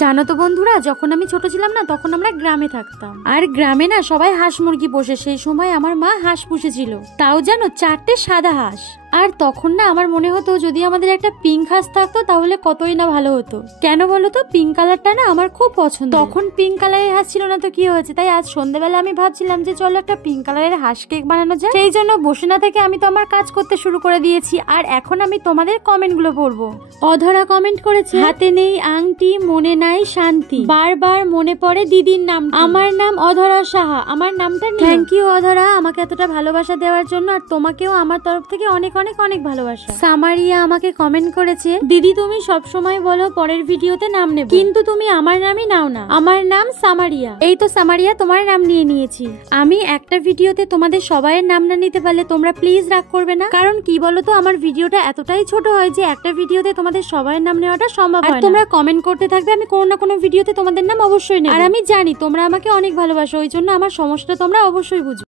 জানো তো বন্ধুরা, যখন আমি ছোট ছিলাম না তখন আমরা গ্রামে থাকতাম। আর গ্রামে না সবাই হাঁস মুরগি পোষে। সেই সময় আমার মা হাঁস পুষেছিল, তাও জানো 4টে সাদা হাঁস। আর তখন না আমার মনে হতো যদি আমাদের একটা পিঙ্ক হাঁস থাকতো তাহলে কতই না ভালো হতো। কেন বলো তো, পিঙ্ক কালারটা না আমার খুব পছন্দ। তখন পিঙ্ক কালারের হাঁস ছিল না তো কি হয়েছে, তাই আজ সন্ধ্যাবেলা আমি ভাবছিলাম যে চলো একটা পিঙ্ক কালারের হাঁস কেক বানানো যায়। সেই জন্য বসে না থেকে আমি তো আমার কাজ করতে শুরু করে দিয়েছি। আর এখন আমি তোমাদের কমেন্ট গুলো পড়বো। অধরা কমেন্ট করেছে, হাতে নেই আংটি, মনে নাই শান্তি, বারবার মনে পড়ে দিদির নাম। আমার নাম অধরা সাহা, আমার নামটা থ্যাংক ইউ অধরা আমাকে এতটা ভালোবাসা দেওয়ার জন্য। আর তোমাকেও আমার তরফ থেকে অনেক অনেক অনেক ভালোবাসা। সামারিয়া আমাকে কমেন্ট করেছে, দিদি তুমি সব সময় বলো পরের ভিডিওতে নাম নেব, কিন্তু তুমি আমার নামই নাও না। আমার নাম সামারিয়া। এই তো সামারিয়া, তোমার নাম নিয়ে নিয়েছি। আমি একটা ভিডিওতে তোমাদের সবাইয়ের নাম না নিতে পারলে তোমরা প্লিজ রাগ করবে না, কারণ কি বলো তো আমার ভিডিওটা এতটাই ছোট হয় যে একটা ভিডিওতে তোমাদের সবাইয়ের নাম নেওয়াটা সম্ভব হয় না। তোমরা কমেন্ট করতে থাকবে, আমি কোনো না কোনো ভিডিওতে তোমাদের নাম অবশ্যই নেব। আর আমি জানি তোমরা আমাকে অনেক ভালোবাসো, ওই জন্য আমার সমস্যাটা তোমরা অবশ্যই বুঝবে।